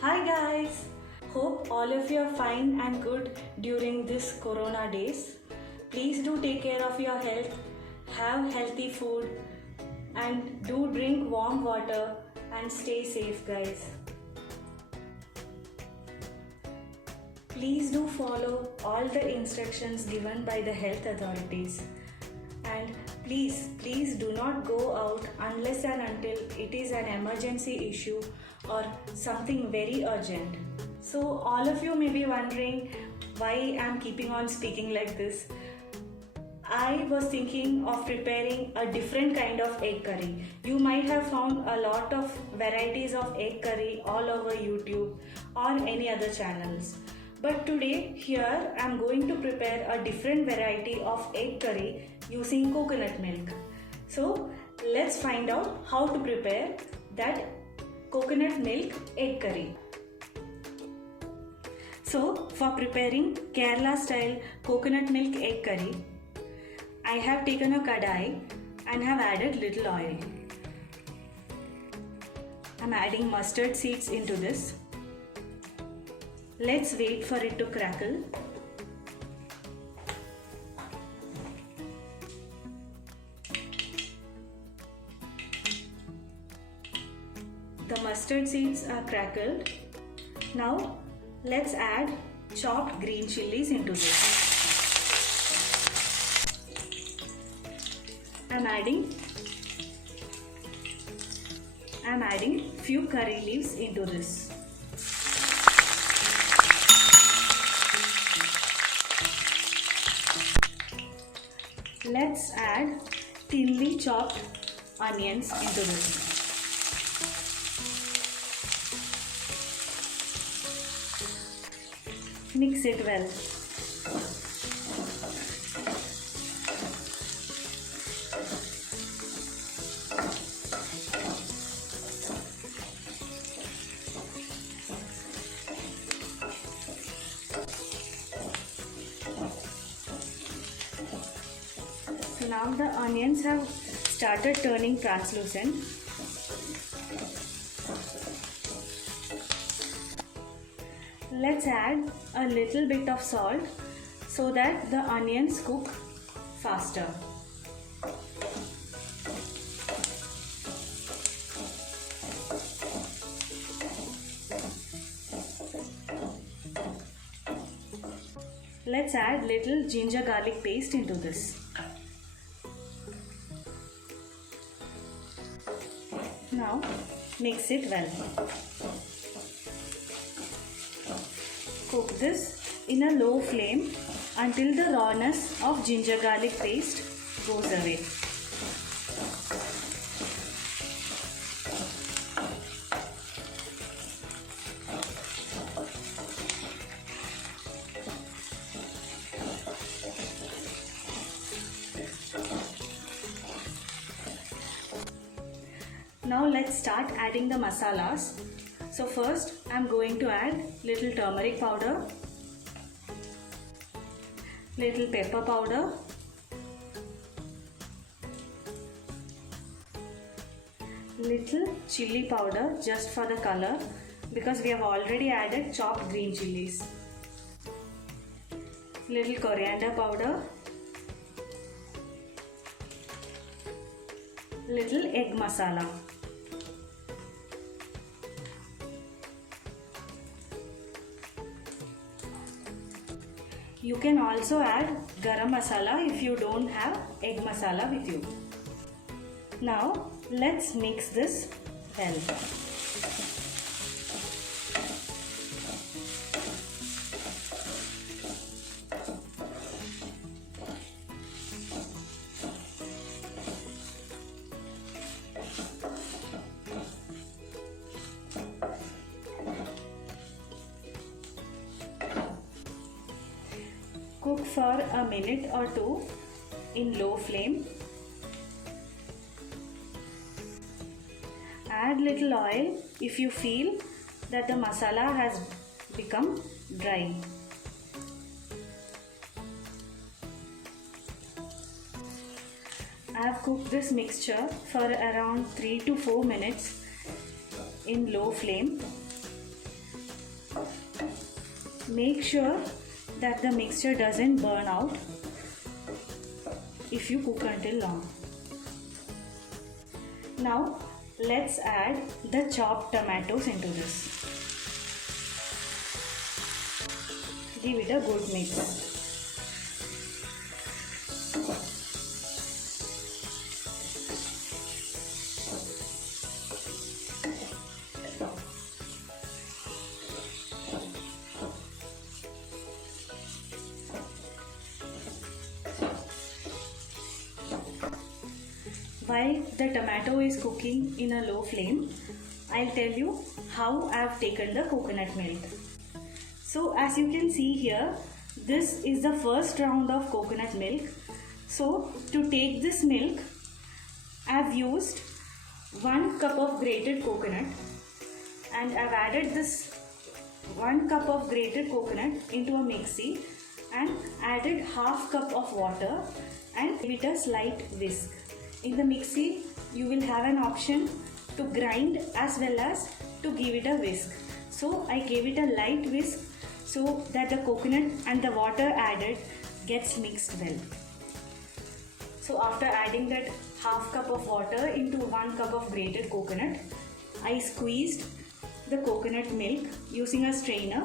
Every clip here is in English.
Hi guys! Hope all of you are fine and good during this corona days. Please do take care of your health, have healthy food and do drink warm water and stay safe guys. Please do follow all the instructions given by the health authorities. And please do not go out unless and until it is an emergency issue or something very urgent. So all of you may be wondering why I'm keeping on speaking like this. I was thinking of preparing a different kind of egg curry. You might have found a lot of varieties of egg curry all over YouTube or any other channels. But today here I'm going to prepare a different variety of egg curry using coconut milk. So let's find out how to prepare that coconut milk egg curry. So for preparing Kerala style coconut milk egg curry, I have taken a kadai and have added little oil. I'm adding mustard seeds into this. Let's wait for it to crackle. The mustard seeds are crackled. Now let's add chopped green chilies into this. I'm adding few curry leaves into this. Let's add thinly chopped onions into this. Mix it well. So now the onions have started turning translucent. Let's add a little bit of salt so that the onions cook faster. Let's add little ginger garlic paste into this. Now mix it well. Cook this in a low flame until the rawness of ginger garlic paste goes away. Now let's start adding the masalas. So first I'm going to add little turmeric powder, little pepper powder, little chili powder just for the color because we have already added chopped green chilies, little coriander powder, little egg masala. You can also add garam masala if you don't have egg masala with you. Now let's mix this well. Cook for a minute or two in low flame. Add little oil if you feel that the masala has become dry. I have cooked this mixture for around 3 to 4 minutes in low flame. Make sure that the mixture doesn't burn out if you cook until long. Now let's add the chopped tomatoes into this. Give it a good mix. While the tomato is cooking in a low flame, I'll tell you how I've taken the coconut milk. So as you can see here, this is the first round of coconut milk. So to take this milk, I've used 1 cup of grated coconut, and I've added this 1 cup of grated coconut into a mixie and added half cup of water and give it a slight whisk. In the mixie, you will have an option to grind as well as to give it a whisk. So I gave it a light whisk so that the coconut and the water added gets mixed well. So after adding that half cup of water into 1 cup of grated coconut, I squeezed the coconut milk using a strainer,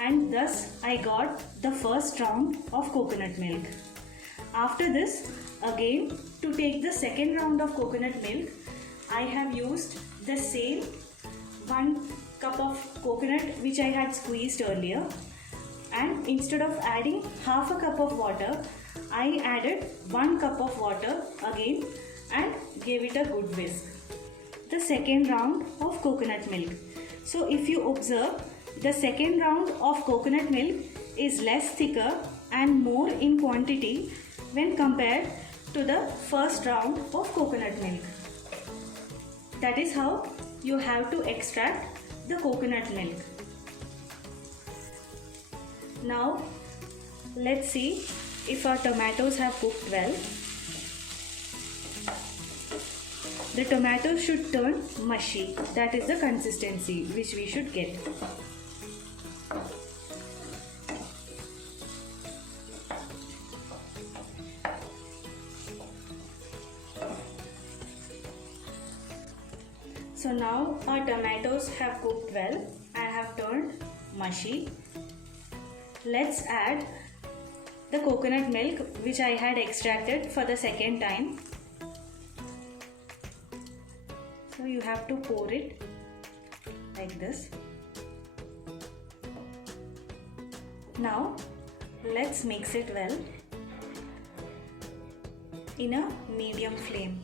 and thus I got the first round of coconut milk. After this, again, to take the second round of coconut milk, I have used the same 1 cup of coconut which I had squeezed earlier, and instead of adding half a cup of water, I added 1 cup of water again and gave it a good whisk. The second round of coconut milk. So if you observe, the second round of coconut milk is less thicker and more in quantity when compared to the first round of coconut milk. That is how you have to extract the coconut milk. Now let's see if our tomatoes have cooked well. The tomatoes should turn mushy. That is the consistency which we should get. So now our tomatoes have cooked well and have turned mushy. Let's add the coconut milk which I had extracted for the second time. So you have to pour it like this. Now let's mix it well in a medium flame.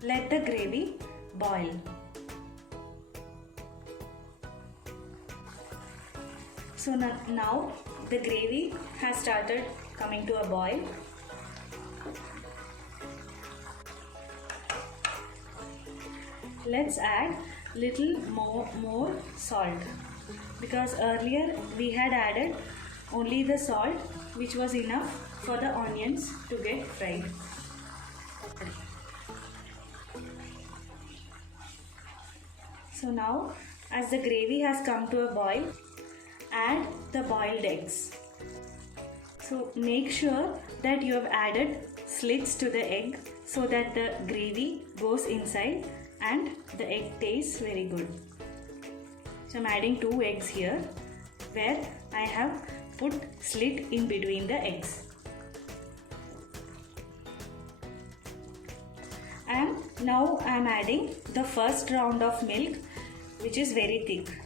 Let the gravy boil. So now the gravy has started coming to a boil. Let's add little more salt, because earlier we had added only the salt which was enough for the onions to get fried. So now, as the gravy has come to a boil, add the boiled eggs. So make sure that you have added slits to the egg so that the gravy goes inside and the egg tastes very good. So I'm adding 2 eggs here where I have put slit in between the eggs. And now I am adding the first round of milk, which is very thick.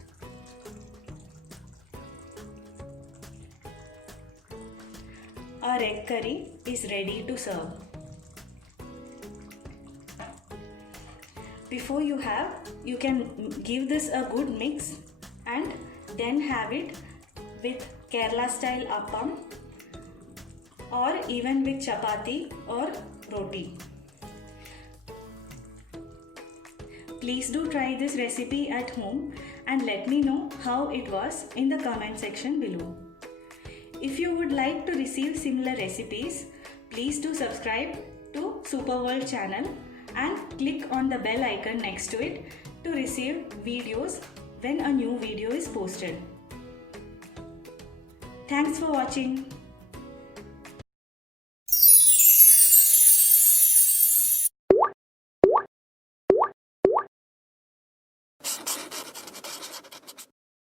Our egg curry is ready to serve. Before you can give this a good mix and then have it with Kerala style appam or even with chapati or roti. Please do try this recipe at home and let me know how it was in the comment section below. If you would like to receive similar recipes, please do subscribe to Superworld channel and click on the bell icon next to it to receive videos when a new video is posted. Thanks for watching.